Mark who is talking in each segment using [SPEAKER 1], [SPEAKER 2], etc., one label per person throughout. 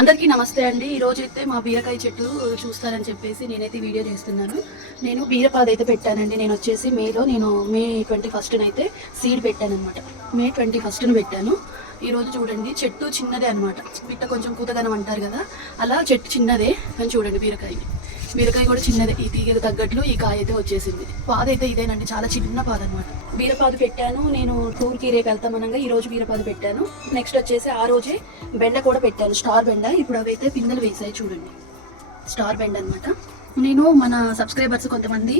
[SPEAKER 1] అందరికీ నమస్తే అండి రోజు అయితే మా బీరకాయ చెట్లు చూస్తారని చెప్పేసి నేనైతే వీడియో చేస్తున్నాను నేను బీరపాద అయితే పెట్టానండి నేను వచ్చేసి మేలో నేను మే ట్వంటీ ఫస్ట్ అయితే సీడ్ అనమాట మే ట్వంటీ ఫస్ట్న పెట్టాను ఈ రోజు చూడండి చెట్టు చిన్నదే అనమాట బిట్ట కొంచెం కూతగానం అంటారు కదా అలా చెట్టు చిన్నదే అని చూడండి బీరకాయని బీరకాయ కూడా చిన్నదే ఈ తీగకు తగ్గట్లు ఈ కాయ అయితే వచ్చేసింది పాద అయితే ఇదేనండి చాలా చిన్న పాద అనమాట బీరపాదు పెట్టాను నేను టూర్కి రేపు వెళ్తామనగా ఈ రోజు బీరపాదు పెట్టాను నెక్స్ట్ వచ్చేసి ఆ రోజే బెండ కూడా పెట్టాను స్టార్ బెండ ఇప్పుడు అవైతే పిందెలు వేసాయి చూడండి స్టార్ బెండ అనమాట నేను మన సబ్స్క్రైబర్స్ కొంతమంది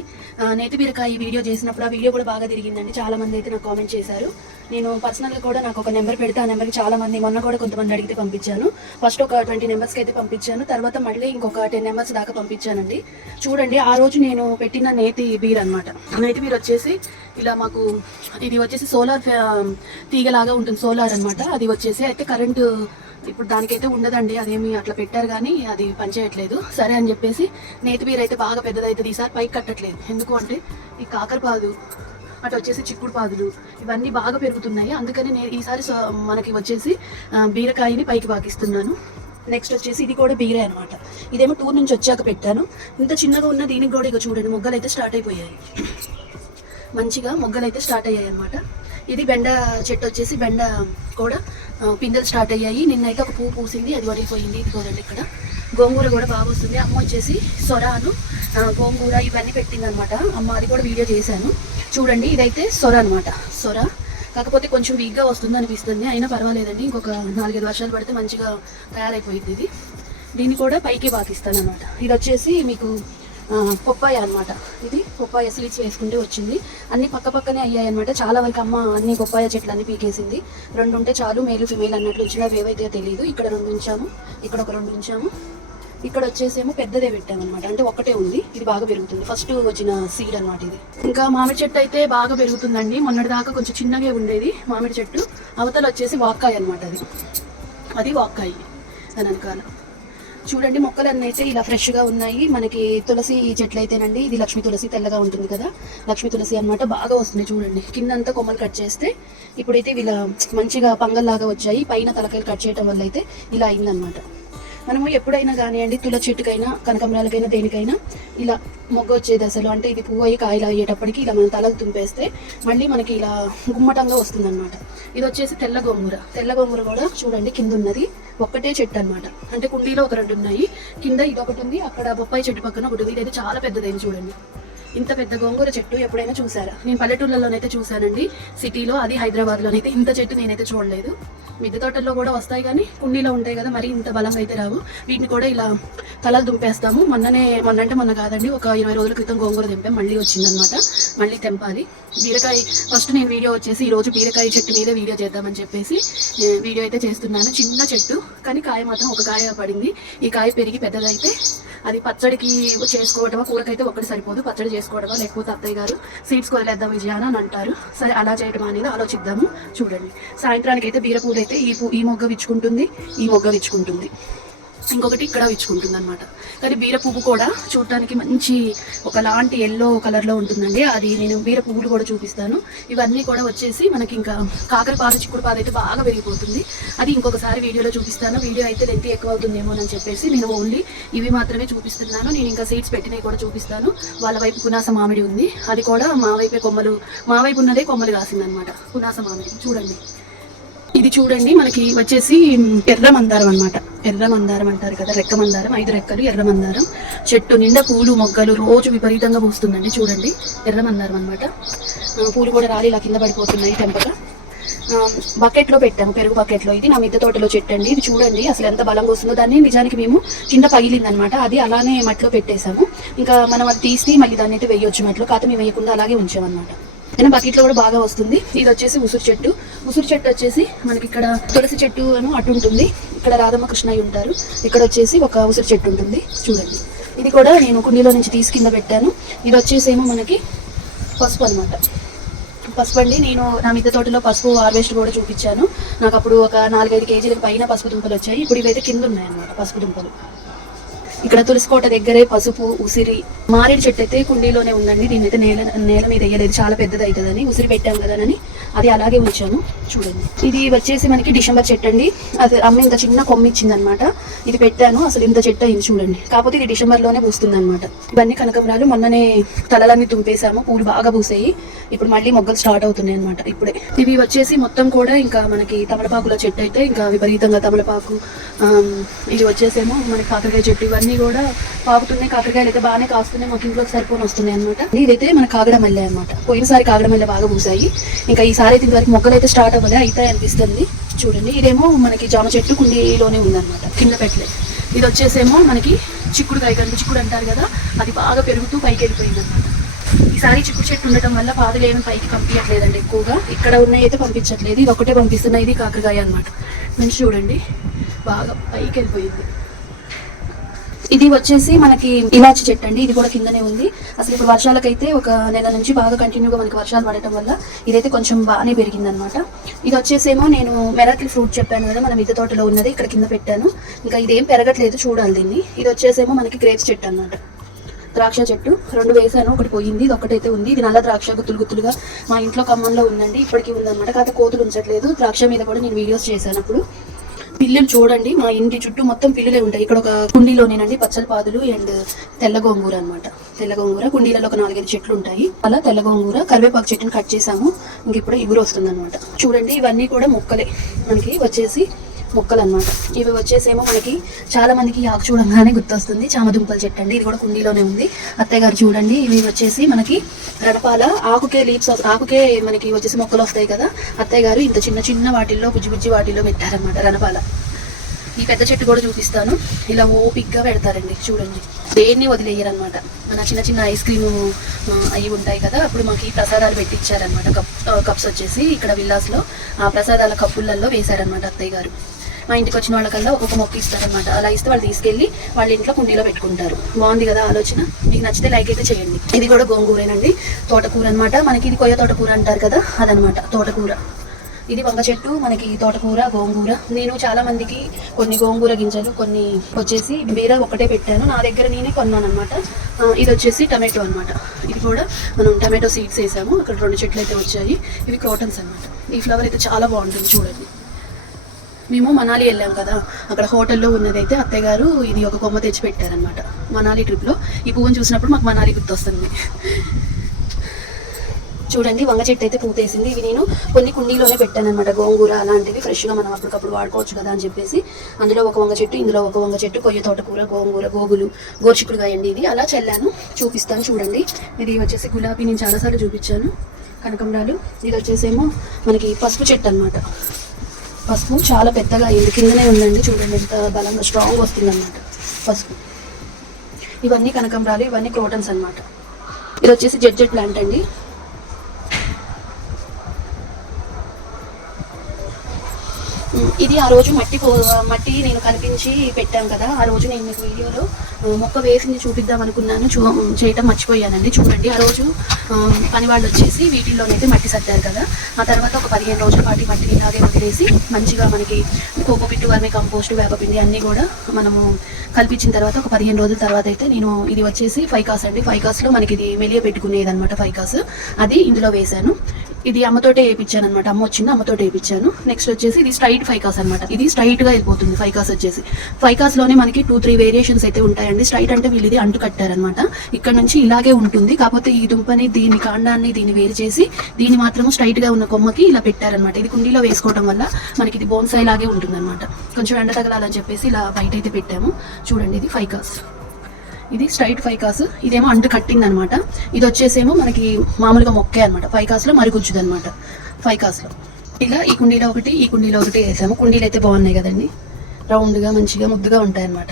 [SPEAKER 1] నేతి బీరకాయ ఈ వీడియో చేసినప్పుడు ఆ వీడియో కూడా బాగా తిరిగిందండి చాలా మంది అయితే నాకు కామెంట్ చేశారు నేను పర్సనల్గా కూడా నాకు ఒక నెంబర్ పెడితే ఆ నెంబర్కి చాలా మంది మొన్న కూడా కొంతమంది అడిగితే పంపించాను ఫస్ట్ ఒక ట్వంటీ నెంబర్స్కి అయితే పంపించాను తర్వాత మళ్ళీ ఇంకొక టెన్ నెంబర్స్ దాకా పంపించానండి చూడండి ఆ రోజు నేను పెట్టిన నేతి బీర్ అనమాట నేతి బీర్ వచ్చేసి ఇలా మాకు ఇది వచ్చేసి సోలార్ తీగలాగా ఉంటుంది సోలార్ అనమాట అది వచ్చేసి అయితే కరెంటు ఇప్పుడు దానికైతే ఉండదండి అదేమి అట్లా పెట్టారు కానీ అది పనిచేయట్లేదు సరే అని చెప్పేసి నేతి బీర అయితే బాగా పెద్దదైతుంది ఈసారి పైకి కట్టట్లేదు ఎందుకు అంటే ఈ కాకరపాదు అటు వచ్చేసి చిక్కుడు పాదులు ఇవన్నీ బాగా పెరుగుతున్నాయి అందుకని నేను ఈసారి మనకి వచ్చేసి బీరకాయని పైకి పాకిస్తున్నాను నెక్స్ట్ వచ్చేసి ఇది కూడా బీరే అనమాట ఇదేమో టూర్ నుంచి వచ్చాక పెట్టాను ఇంత చిన్నగా ఉన్న దీనికి కూడా ఇక చూడండి మొగ్గలు అయితే స్టార్ట్ అయిపోయాయి మంచిగా మొగ్గలు అయితే స్టార్ట్ అయ్యాయి అనమాట ఇది బెండ చెట్టు వచ్చేసి బెండ కూడా పిందెలు స్టార్ట్ అయ్యాయి నిన్నైతే ఒక పువ్వు పూసింది అది పడిపోయింది ఇది కూడా ఇక్కడ గోంగూర కూడా బాగా వస్తుంది అమ్మ వచ్చేసి సొరాను గోంగూర ఇవన్నీ పెట్టింది అనమాట అమ్మ అది కూడా వీడియో చేశాను చూడండి ఇదైతే సొర అనమాట సొర కాకపోతే కొంచెం వీక్గా వస్తుంది అనిపిస్తుంది అయినా పర్వాలేదండి ఇంకొక నాలుగైదు వర్షాలు పడితే మంచిగా తయారైపోయింది ఇది దీన్ని కూడా పైకి పాకిస్తాను అనమాట ఇది వచ్చేసి మీకు పొప్పాయ అనమాట ఇది పొప్పాయ సీడ్స్ వేసుకుంటే వచ్చింది అన్ని పక్క పక్కనే అయ్యాయి అనమాట చాలా వరకు అమ్మ అన్ని పొప్పాయ అన్ని పీకేసింది రెండు ఉంటే చాలు మేలు ఫిమేల్ అన్నట్లు వచ్చినా ఏవైతే తెలియదు ఇక్కడ రెండు ఉంచాము ఇక్కడ ఒక రెండు ఉంచాము ఇక్కడ వచ్చేసేమో పెద్దదే అనమాట అంటే ఒకటే ఉంది ఇది బాగా పెరుగుతుంది ఫస్ట్ వచ్చిన సీడ్ అనమాట ఇది ఇంకా మామిడి చెట్టు అయితే బాగా పెరుగుతుందండి మొన్నటి దాకా కొంచెం చిన్నగా ఉండేది మామిడి చెట్టు అవతల వచ్చేసి వాక్కాయ అనమాట అది అది వాక్కాయి దాని వెనకాల చూడండి మొక్కలు అన్నీ అయితే ఇలా గా ఉన్నాయి మనకి తులసి చెట్లు అయితేనండి ఇది లక్ష్మీ తులసి తెల్లగా ఉంటుంది కదా లక్ష్మీ తులసి అనమాట బాగా వస్తుంది చూడండి కింద అంతా కొమ్మలు కట్ చేస్తే ఇప్పుడైతే ఇలా మంచిగా పంగల్లాగా వచ్చాయి పైన తలకాయలు కట్ చేయడం వల్ల అయితే ఇలా అయిందనమాట మనము ఎప్పుడైనా కానివ్వండి తుల చెట్టుకైనా కనకమరాలకైనా దేనికైనా ఇలా మొగ్గ వచ్చే దశలో అంటే ఇది పువ్వు అయ్యి కాయలు అయ్యేటప్పటికి ఇలా మన తలలు తుంపేస్తే మళ్ళీ మనకి ఇలా గుమ్మటంగా వస్తుందన్నమాట ఇది వచ్చేసి తెల్ల గోంగూర తెల్ల గోంగూర కూడా చూడండి కింద ఉన్నది ఒక్కటే చెట్టు అనమాట అంటే కుండీలో ఒక రెండు ఉన్నాయి కింద ఇది ఒకటి ఉంది అక్కడ బొప్పాయి చెట్టు పక్కన ఒకటి ఉంది ఇది చాలా పెద్దదైంది చూడండి ఇంత పెద్ద గోంగూర చెట్టు ఎప్పుడైనా చూసారా నేను పల్లెటూళ్ళలోనైతే చూసానండి సిటీలో అది హైదరాబాద్లోనైతే ఇంత చెట్టు నేనైతే చూడలేదు మిద్దె తోటల్లో కూడా వస్తాయి కానీ కుండీలో ఉంటాయి కదా మరి ఇంత బలం అయితే రావు వీటిని కూడా ఇలా తలలు దుంపేస్తాము మొన్ననే మొన్నంటే మొన్న కాదండి ఒక ఇరవై రోజుల క్రితం గోంగూర దింపే మళ్ళీ వచ్చిందనమాట మళ్ళీ తెంపాలి బీరకాయ ఫస్ట్ నేను వీడియో వచ్చేసి ఈరోజు బీరకాయ చెట్టు మీద వీడియో చేద్దామని చెప్పేసి వీడియో అయితే చేస్తున్నాను చిన్న చెట్టు కానీ కాయ మాత్రం ఒక కాయ పడింది ఈ కాయ పెరిగి పెద్దదైతే అది పచ్చడికి చేసుకోవడమా కూరకైతే ఒకటి సరిపోదు పచ్చడి చేసుకోవడమా లేకపోతే అత్తయ్య గారు సీడ్స్ వదిలేద్దాం విజయాన అని అంటారు సరే అలా చేయడం అనేది ఆలోచిద్దాము చూడండి సాయంత్రానికి అయితే బీరపూలు అయితే ఈ ఈ మొగ్గ విచ్చుకుంటుంది ఈ మొగ్గ విచ్చుకుంటుంది ఇంకొకటి ఇక్కడ విచ్చుకుంటుంది అనమాట కానీ బీర పువ్వు కూడా చూడటానికి మంచి ఒకలాంటి ఎల్లో కలర్లో ఉంటుందండి అది నేను బీర పువ్వులు కూడా చూపిస్తాను ఇవన్నీ కూడా వచ్చేసి మనకి ఇంకా కాకరపాద పాద అయితే బాగా పెరిగిపోతుంది అది ఇంకొకసారి వీడియోలో చూపిస్తాను వీడియో అయితే ఎంత ఎక్కువ అవుతుందేమో అని చెప్పేసి నేను ఓన్లీ ఇవి మాత్రమే చూపిస్తున్నాను నేను ఇంకా సీడ్స్ పెట్టినవి కూడా చూపిస్తాను వాళ్ళ వైపు పునాస మామిడి ఉంది అది కూడా మా వైపే కొమ్మలు మా వైపు ఉన్నదే కొమ్మలు కాసిందనమాట పునాస మామిడి చూడండి ఇది చూడండి మనకి వచ్చేసి ఎర్ర మందారం అనమాట ఎర్ర మందారం అంటారు కదా రెక్క మందారం ఐదు రెక్కలు ఎర్ర మందారం చెట్టు నిండా పూలు మొగ్గలు రోజు విపరీతంగా పూస్తుందండి చూడండి ఎర్ర మందారం అనమాట పూలు కూడా రాలి ఇలా కింద పడిపోతున్నాయి బకెట్ బకెట్లో పెట్టాము పెరుగు బకెట్లో ఇది నా మిద్దె తోటలో చెట్టు అండి ఇది చూడండి అసలు ఎంత బలం వస్తుందో దాన్ని నిజానికి మేము కింద పగిలిందనమాట అది అలానే మట్లో పెట్టేశాము ఇంకా మనం అది తీసి మళ్ళీ దాన్ని అయితే వేయొచ్చు మట్లో కాకపోతే మేము వేయకుండా అలాగే ఉంచామన్నమాట ఏదైనా బకెట్లో కూడా బాగా వస్తుంది ఇది వచ్చేసి ఉసురు చెట్టు ఉసురు చెట్టు వచ్చేసి మనకి ఇక్కడ తులసి చెట్టు అని అటు ఉంటుంది ఇక్కడ రాధమ్మ కృష్ణయ్య ఉంటారు ఇక్కడ వచ్చేసి ఒక ఉసురు చెట్టు ఉంటుంది చూడండి ఇది కూడా నేను కుండీలో నుంచి తీసుకుంద పెట్టాను ఇది వచ్చేసేమో మనకి పసుపు అనమాట పసుపు అండి నేను నా మిద్ద తోటలో పసుపు హార్వెస్ట్ కూడా చూపించాను నాకు అప్పుడు ఒక నాలుగైదు కేజీలకు పైన పసుపు దుంపలు వచ్చాయి ఇప్పుడు ఇవైతే కింద ఉన్నాయన్నమాట పసుపు దుంపలు ఇక్కడ తులసికోట దగ్గరే పసుపు ఉసిరి మారేడు చెట్టు అయితే కుండీలోనే ఉందండి అయితే నేల నేల మీద వేయలేదు చాలా పెద్దది అవుతుందని ఉసిరి పెట్టాం కదనని అది అలాగే ఉంచాను చూడండి ఇది వచ్చేసి మనకి డిసెంబర్ చెట్టు అండి అది అమ్మ ఇంత చిన్న కొమ్మి ఇచ్చింది అనమాట ఇది పెట్టాను అసలు ఇంత చెట్టు అయింది చూడండి కాకపోతే ఇది డిసెంబర్లోనే పూస్తుంది అనమాట ఇవన్నీ కనకమరాలు మొన్ననే తలలన్నీ తుంపేశాము పూలు బాగా పూసాయి ఇప్పుడు మళ్ళీ మొగ్గలు స్టార్ట్ అవుతున్నాయి అనమాట ఇప్పుడే ఇవి వచ్చేసి మొత్తం కూడా ఇంకా మనకి తమలపాకుల చెట్టు అయితే ఇంకా విపరీతంగా తమలపాకు ఇది వచ్చేసేమో మనకి కాకరకాయ చెట్టు ఇవన్నీ కూడా పాకుతున్నాయి కాకరకాయలు అయితే బాగానే కాస్తున్నాయి మాకు ఇంట్లోకి సరిపోని వస్తున్నాయి అనమాట ఇదైతే మన కాగడమల్లె అనమాట పోయినసారి కాగడమల్లె బాగా పూసాయి ఇంకా ఈసారి ఈసారి అయితే ఇంతవరకు మొక్కలు అయితే స్టార్ట్ అవ్వలే అయితే అనిపిస్తుంది చూడండి ఇదేమో మనకి జామ చెట్టు కుండీలోనే ఉందన్నమాట కింద పెట్టలే ఇది వచ్చేసేమో మనకి చిక్కుడు కాయ కానీ చిక్కుడు అంటారు కదా అది బాగా పెరుగుతూ పైకి వెళ్ళిపోయింది అనమాట ఈసారి చిక్కుడు చెట్టు ఉండటం వల్ల పాదలు ఏమి పైకి పంపించట్లేదండి ఎక్కువగా ఇక్కడ ఉన్నాయి అయితే పంపించట్లేదు ఇది ఒకటే పంపిస్తున్నాయి ఇది కాకరకాయ అనమాట మంచి చూడండి బాగా పైకి వెళ్ళిపోయింది ఇది వచ్చేసి మనకి ఇలాచి చెట్టు అండి ఇది కూడా కిందనే ఉంది అసలు ఇప్పుడు వర్షాలకైతే ఒక నెల నుంచి బాగా కంటిన్యూగా మనకి వర్షాలు పడటం వల్ల ఇదైతే కొంచెం బాగానే పెరిగింది అనమాట ఇది వచ్చేసేమో నేను మెరట్లు ఫ్రూట్ చెప్పాను కదా మన మిద్దె తోటలో ఉన్నది ఇక్కడ కింద పెట్టాను ఇంకా ఇదేం పెరగట్లేదు చూడాలి దీన్ని ఇది వచ్చేసేమో మనకి గ్రేప్స్ చెట్టు అనమాట ద్రాక్ష చెట్టు రెండు వేసాను ఒకటి పోయింది ఇది ఒకటైతే ఉంది ఇది నల్ల ద్రాక్ష గుత్తులు గుత్తులుగా మా ఇంట్లో ఖమ్మంలో ఉందండి ఇప్పటికీ ఉందన్నమాట కాకపోతే కోతులు ఉంచట్లేదు ద్రాక్ష మీద కూడా నేను వీడియోస్ చేశాను అప్పుడు పిల్లులు చూడండి మా ఇంటి చుట్టూ మొత్తం పిల్లులే ఉంటాయి ఇక్కడ ఒక కుండీలోనేనండి పాదులు అండ్ తెల్ల గోంగూర అనమాట తెల్ల గోంగూర కుండీలలో ఒక నాలుగైదు చెట్లు ఉంటాయి అలా తెల్ల గోంగూర కరివేపాకు చెట్టుని కట్ చేసాము ఇంక ఇప్పుడు ఇగురు వస్తుంది చూడండి ఇవన్నీ కూడా మొక్కలే మనకి వచ్చేసి మొక్కలు అనమాట ఇవి వచ్చేసేమో మనకి చాలా మందికి ఆకు చూడంగానే గుర్తొస్తుంది చామదుంపల చెట్టు అండి ఇది కూడా కుండీలోనే ఉంది అత్తయ్య గారు చూడండి ఇవి వచ్చేసి మనకి రణపాల ఆకుకే లీప్స్ ఆకుకే మనకి వచ్చేసి మొక్కలు వస్తాయి కదా అత్తయ్య గారు ఇంత చిన్న చిన్న వాటిల్లో బుజ్జి బుజ్జి వాటిల్లో పెట్టారనమాట రణపాల ఈ పెద్ద చెట్టు కూడా చూపిస్తాను ఇలా ఓపిక్గా పెడతారండి చూడండి దేన్ని వదిలేయరనమాట మన చిన్న చిన్న ఐస్ క్రీమ్ అవి ఉంటాయి కదా అప్పుడు మాకు ప్రసాదాలు పెట్టించారనమాట కప్ కప్స్ వచ్చేసి ఇక్కడ విల్లాస్లో ఆ ప్రసాదాల కప్పులలో వేశారనమాట అత్తయ్య గారు మా ఇంటికి వచ్చిన వాళ్ళకల్లా ఒక మొక్క ఇస్తారనమాట అలా ఇస్తే వాళ్ళు తీసుకెళ్ళి వాళ్ళ ఇంట్లో కుండీలో పెట్టుకుంటారు బాగుంది కదా ఆలోచన మీకు నచ్చితే లైక్ అయితే చేయండి ఇది కూడా గోంగూరేనండి తోటకూర అనమాట మనకి ఇది కొయ్య తోటకూర అంటారు కదా అదనమాట తోటకూర ఇది వంగ చెట్టు మనకి తోటకూర గోంగూర నేను చాలా మందికి కొన్ని గోంగూర గింజలు కొన్ని వచ్చేసి వేరే ఒకటే పెట్టాను నా దగ్గర నేనే కొన్నాను అనమాట ఇది వచ్చేసి టమాటో అనమాట ఇది కూడా మనం టమాటో సీడ్స్ వేసాము అక్కడ రెండు చెట్లు అయితే వచ్చాయి ఇవి క్రోటన్స్ అనమాట ఈ ఫ్లవర్ అయితే చాలా బాగుంటుంది చూడండి మేము మనాలి వెళ్ళాం కదా అక్కడ హోటల్లో ఉన్నదైతే అత్తయ్య గారు ఇది ఒక కొమ్మ తెచ్చి పెట్టారనమాట మనాలి ట్రిప్లో ఈ పువ్వును చూసినప్పుడు మాకు మనాలి గుర్తొస్తుంది చూడండి వంగ చెట్టు అయితే పూతేసింది ఇవి నేను కొన్ని కుండీలోనే పెట్టాను అనమాట గోంగూర అలాంటివి ఫ్రెష్గా మనం అప్పటికప్పుడు వాడుకోవచ్చు కదా అని చెప్పేసి అందులో ఒక వంగ చెట్టు ఇందులో ఒక వంగ చెట్టు కొయ్య తోటకూర గోంగూర గోగులు గోర్చికులు కాయండి ఇవి అలా చల్లాను చూపిస్తాను చూడండి ఇది వచ్చేసి గులాబీ నేను చాలాసార్లు చూపించాను కనకంబరాలు ఇది వచ్చేసేమో మనకి పసుపు చెట్టు అనమాట పసుపు చాలా పెద్దగా అయింది కిందనే ఉందండి చూడండి ఎంత బలంగా స్ట్రాంగ్ వస్తుంది అనమాట పసుపు ఇవన్నీ కనకంబరాలు ఇవన్నీ క్రోటన్స్ అనమాట ఇది వచ్చేసి జడ్జెట్ ప్లాంట్ అండి ఇది ఆ రోజు మట్టి మట్టి నేను కనిపించి పెట్టాను కదా ఆ రోజు నేను మీకు వీడియోలో మొక్క వేసింది చూపిద్దాం అనుకున్నాను చూ చేయటం మర్చిపోయానండి చూడండి ఆ రోజు పని వాళ్ళు వచ్చేసి వీటిల్లోనైతే మట్టి సర్దారు కదా ఆ తర్వాత ఒక పదిహేను రోజుల పాటు మట్టిని ఇలాగే వదిలేసి మంచిగా మనకి పిట్టు వర్మి కంపోస్ట్ వేపపిండి అన్నీ కూడా మనము కల్పించిన తర్వాత ఒక పదిహేను రోజుల తర్వాత అయితే నేను ఇది వచ్చేసి ఫైకాస్ అండి ఫైకాస్లో మనకి ఇది మెలియ పెట్టుకునేది అనమాట ఫైకాస్ అది ఇందులో వేశాను ఇది అమ్మతోటే వేయించాను అనమాట అమ్మ వచ్చింది అమ్మతోటే వేయించాను నెక్స్ట్ వచ్చేసి ఇది స్ట్రైట్ ఫైకాస్ అనమాట ఇది స్ట్రైట్ గా వెళ్ళిపోతుంది ఫైకాస్ వచ్చేసి ఫైకాస్ లోనే మనకి టూ త్రీ వేరియేషన్స్ అయితే ఉంటాయండి స్ట్రైట్ అంటే వీళ్ళు ఇది అంటు కట్టారనమాట ఇక్కడ నుంచి ఇలాగే ఉంటుంది కాకపోతే ఈ దుంపని దీని కాండాన్ని దీన్ని వేరు చేసి దీన్ని మాత్రం స్ట్రైట్ గా ఉన్న కొమ్మకి ఇలా పెట్టారనమాట ఇది కుండీలో వేసుకోవడం వల్ల మనకి ఇది బోన్సాయి లాగే ఉంటుంది అనమాట కొంచెం ఎండ తగలాలని చెప్పేసి ఇలా బయట అయితే పెట్టాము చూడండి ఇది ఫైకాస్ ఇది స్ట్రైట్ ఫైకాస్ ఇదేమో అంటు కట్టింగ్ అనమాట ఇది వచ్చేసేమో మనకి మామూలుగా మొక్కే అనమాట ఫైకాస్లో మరుగుజ్జుది అనమాట ఫైకాస్లో ఇలా ఈ కుండీలో ఒకటి ఈ కుండీలో ఒకటి వేసాము కుండీలు అయితే బాగున్నాయి కదండి రౌండ్గా మంచిగా ముద్దుగా ఉంటాయి అన్నమాట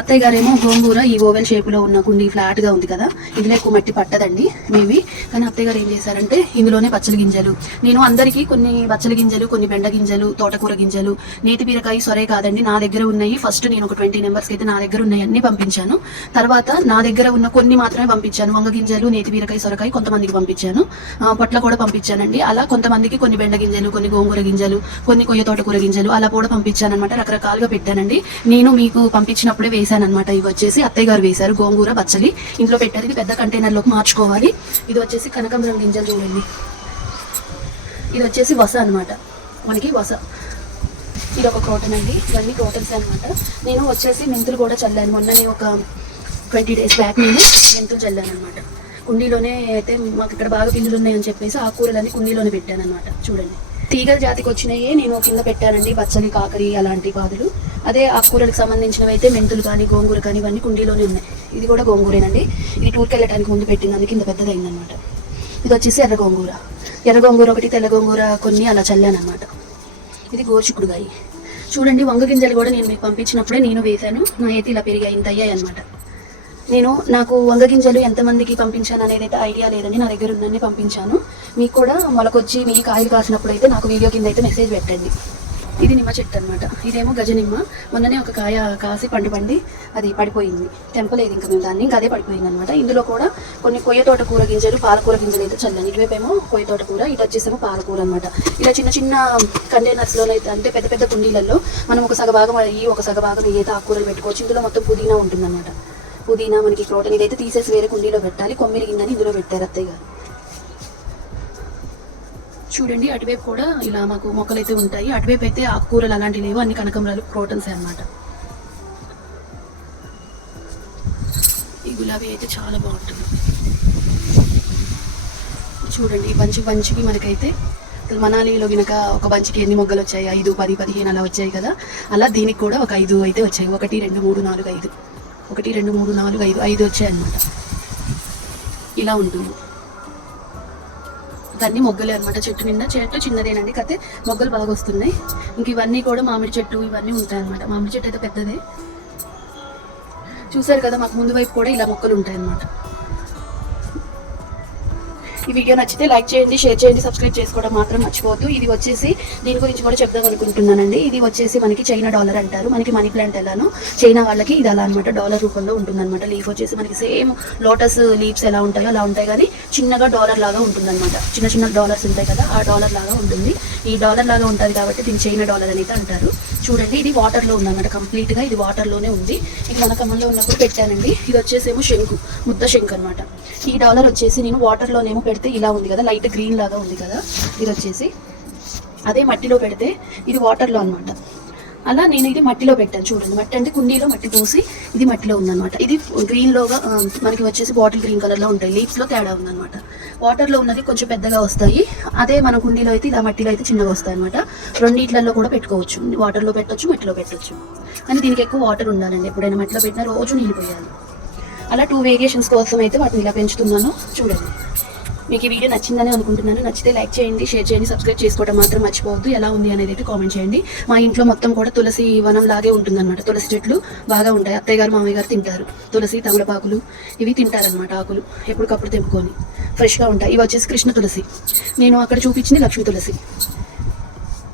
[SPEAKER 1] అత్తయ్య గారేమో గోంగూర ఈ ఓవెల్ షేప్లో ఉన్న కుండి ఫ్లాట్గా ఉంది కదా ఇందులో ఎక్కువ మట్టి పట్టదండి మేబీ కానీ అత్తయ్య గారు ఏం చేశారంటే ఇందులోనే పచ్చల గింజలు నేను అందరికీ కొన్ని పచ్చల గింజలు కొన్ని బెండ గింజలు తోటకూర గింజలు నేతి బీరకాయ సొరే కాదండి నా దగ్గర ఉన్నాయి ఫస్ట్ నేను ఒక ట్వంటీ మెంబర్స్ అయితే నా దగ్గర ఉన్నాయి అన్ని పంపించాను తర్వాత నా దగ్గర ఉన్న కొన్ని మాత్రమే పంపించాను వంగ గింజలు నేతి బీరకాయ సొరకాయ కొంతమందికి పంపించాను పొట్ల కూడా పంపించానండి అలా కొంతమందికి కొన్ని బెండ గింజలు కొన్ని గోంగూర గింజలు కొన్ని కొయ్య తోటకూర గింజలు అలా కూడా పంపించాను అనమాట రకరకాలుగా పెట్టానండి నేను మీకు పంపించినప్పుడే వేసాను అనమాట ఇవి వచ్చేసి అత్తయ్య గారు వేశారు గోంగూర బచ్చలి ఇంట్లో పెట్టారు ఇది పెద్ద కంటైనర్లోకి మార్చుకోవాలి ఇది వచ్చేసి కనకంబరం గింజలు చూడండి ఇది వచ్చేసి వస అనమాట మనకి వస ఇది ఒక క్రోటన్ అండి ఇవన్నీ క్రోటన్స్ అనమాట నేను వచ్చేసి మెంతులు కూడా చల్లాను నేను ఒక ట్వంటీ డేస్ బ్యాక్ నేను మెంతులు చల్లాను అనమాట కుండీలోనే అయితే మాకు ఇక్కడ బాగా పిల్లులు ఉన్నాయని చెప్పేసి ఆ కూరలన్నీ కుండీలోనే పెట్టాను అనమాట చూడండి తీగల జాతికి వచ్చినాయే నేను కింద పెట్టానండి బచ్చలి కాకరి అలాంటి బాధలు అదే ఆకుకూరలకు సంబంధించినవి అయితే మెంతులు కానీ గోంగూర కానీ ఇవన్నీ కుండీలోనే ఉన్నాయి ఇది కూడా గోంగూరేనండి ఇది టూర్కి వెళ్ళడానికి ముందు పెట్టినందుకు ఇంత ఇంత పెద్దదైందనమాట ఇది వచ్చేసి ఎర్ర గోంగూర ఎర్ర గోంగూర ఒకటి తెల్ల గోంగూర కొన్ని అలా చల్లానమాట ఇది గోర్చుకుడుగాయ చూడండి వంగ గింజలు కూడా నేను మీకు పంపించినప్పుడే నేను వేశాను నా అయితే ఇలా పెరిగాయి ఇంత అయ్యాయి అనమాట నేను నాకు వంగ గింజలు ఎంతమందికి పంపించాను అనేది అయితే ఐడియా లేదని నా దగ్గర ఉందని పంపించాను మీకు కూడా మొలకొచ్చి మీ కాయలు కాసినప్పుడు అయితే నాకు వీడియో కింద అయితే మెసేజ్ పెట్టండి ఇది నిమ్మ చెట్టు అనమాట ఇదేమో గజనిమ్మ మొన్ననే ఒక కాయ కాసి పండు పండి అది పడిపోయింది తెంపలేదు ఇంకా మేము దాన్ని ఇంకా అదే పడిపోయింది అనమాట ఇందులో కూడా కొన్ని కొయ్య తోట కూర గింజలు పాలకూర గింజలు అయితే చల్లాను ఇటువైపేమో కొయ్య తోట కూర ఇటు వచ్చేసేమో పాలకూర అనమాట ఇలా చిన్న చిన్న కంటైనర్స్లో అంటే పెద్ద పెద్ద కుండీలలో మనం ఒక సగభాగం అయ్యి ఒక సగభాగం ఏదైతే ఆకుకూరలు పెట్టుకోవచ్చు ఇందులో మొత్తం పుదీనా ఉంటుందన్నమాట పుదీనా మనకి క్రోటన్ ఇదైతే తీసేసి వేరే కుండీలో పెట్టాలి కొమ్మిరి కొమ్మిరిగిందని ఇందులో పెట్టారు అత్తయ్య గారు చూడండి అటువైపు కూడా ఇలా మాకు మొక్కలు అయితే ఉంటాయి అటువైపు అయితే ఆకుకూరలు అలాంటివి లేవు అన్ని కనకమరాలు క్రోటన్స్ అనమాట ఈ గులాబీ అయితే చాలా బాగుంటుంది చూడండి బంచి బంచికి మనకైతే మనాలిలో గినక ఒక బంచికి ఎన్ని మొగ్గలు వచ్చాయి ఐదు పది పదిహేను అలా వచ్చాయి కదా అలా దీనికి కూడా ఒక ఐదు అయితే వచ్చాయి ఒకటి రెండు మూడు నాలుగు ఐదు ఒకటి రెండు మూడు నాలుగు ఐదు ఐదు వచ్చాయి అనమాట ఇలా ఉంటుంది దాన్ని మొగ్గలే అనమాట చెట్టు నిండా చెట్టు చిన్నదేనండి కాకపోతే మొగ్గలు బాగా వస్తున్నాయి ఇంక ఇవన్నీ కూడా మామిడి చెట్టు ఇవన్నీ ఉంటాయి అనమాట మామిడి చెట్టు అయితే పెద్దదే చూసారు కదా మాకు ముందు వైపు కూడా ఇలా మొక్కలు ఉంటాయి అనమాట ఈ వీడియో నచ్చితే లైక్ చేయండి షేర్ చేయండి సబ్స్క్రైబ్ చేసుకోవడం మాత్రం మర్చిపోవద్దు ఇది వచ్చేసి దీని గురించి కూడా చెప్దాం అనుకుంటున్నానండి ఇది వచ్చేసి మనకి చైనా డాలర్ అంటారు మనకి మనీ ప్లాంట్ ఎలానో చైనా వాళ్ళకి ఇది అలా అనమాట డాలర్ రూపంలో ఉంటుందన్నమాట లీఫ్ వచ్చేసి మనకి సేమ్ లోటస్ లీవ్స్ ఎలా ఉంటాయో అలా ఉంటాయి కానీ చిన్నగా డాలర్ లాగా ఉంటుందన్నమాట చిన్న చిన్న డాలర్స్ ఉంటాయి కదా ఆ డాలర్ లాగా ఉంటుంది ఈ డాలర్ లాగా ఉంటుంది కాబట్టి దీన్ని చైనా డాలర్ అనేది అంటారు చూడండి ఇది వాటర్ లో ఉంది అనమాట కంప్లీట్ గా ఇది వాటర్ లోనే ఉంది ఇది మన ఉన్నప్పుడు పెట్టానండి ఇది వచ్చేసేమో శంకు ముద్ద శంకు అనమాట ఈ డాలర్ వచ్చేసి నేను వాటర్ లోనేమో పెడితే ఇలా ఉంది కదా లైట్ గ్రీన్ లాగా ఉంది కదా ఇది వచ్చేసి అదే మట్టిలో పెడితే ఇది వాటర్లో అనమాట అలా నేను ఇది మట్టిలో పెట్టాను చూడండి మట్టి అంటే కుండీలో మట్టి పోసి ఇది మట్టిలో ఉందన్నమాట ఇది గ్రీన్ లోగా మనకి వచ్చేసి బాటిల్ గ్రీన్ కలర్ లో ఉంటాయి లో తేడా ఉందన్నమాట లో ఉన్నది కొంచెం పెద్దగా వస్తాయి అదే మన కుండీలో అయితే ఇలా మట్టిలో అయితే చిన్నగా వస్తాయి అనమాట రెండిట్లలో కూడా పెట్టుకోవచ్చు వాటర్ లో పెట్టొచ్చు మట్టిలో పెట్టొచ్చు కానీ దీనికి ఎక్కువ వాటర్ ఉండాలండి ఎప్పుడైనా మట్టిలో పెట్టినా రోజు నీళ్ళు పోయాలి అలా టూ వేరియేషన్స్ కోసం అయితే వాటిని ఇలా పెంచుతున్నాను చూడండి మీకు ఈ వీడియో నచ్చిందని అనుకుంటున్నాను నచ్చితే లైక్ చేయండి షేర్ చేయండి సబ్స్క్రైబ్ చేసుకోవడం మాత్రం మర్చిపోవద్దు ఎలా ఉంది అనేది అయితే కామెంట్ చేయండి మా ఇంట్లో మొత్తం కూడా తులసి వనం లాగే ఉంటుందన్నమాట తులసి చెట్లు బాగా ఉంటాయి అత్తయ్య గారు మామయ్య గారు తింటారు తులసి తమలపాకులు ఇవి తింటారనమాట ఆకులు ఎప్పటికప్పుడు తెంపుకొని ఫ్రెష్గా ఉంటాయి ఇవి వచ్చేసి కృష్ణ తులసి నేను అక్కడ చూపించింది లక్ష్మీ తులసి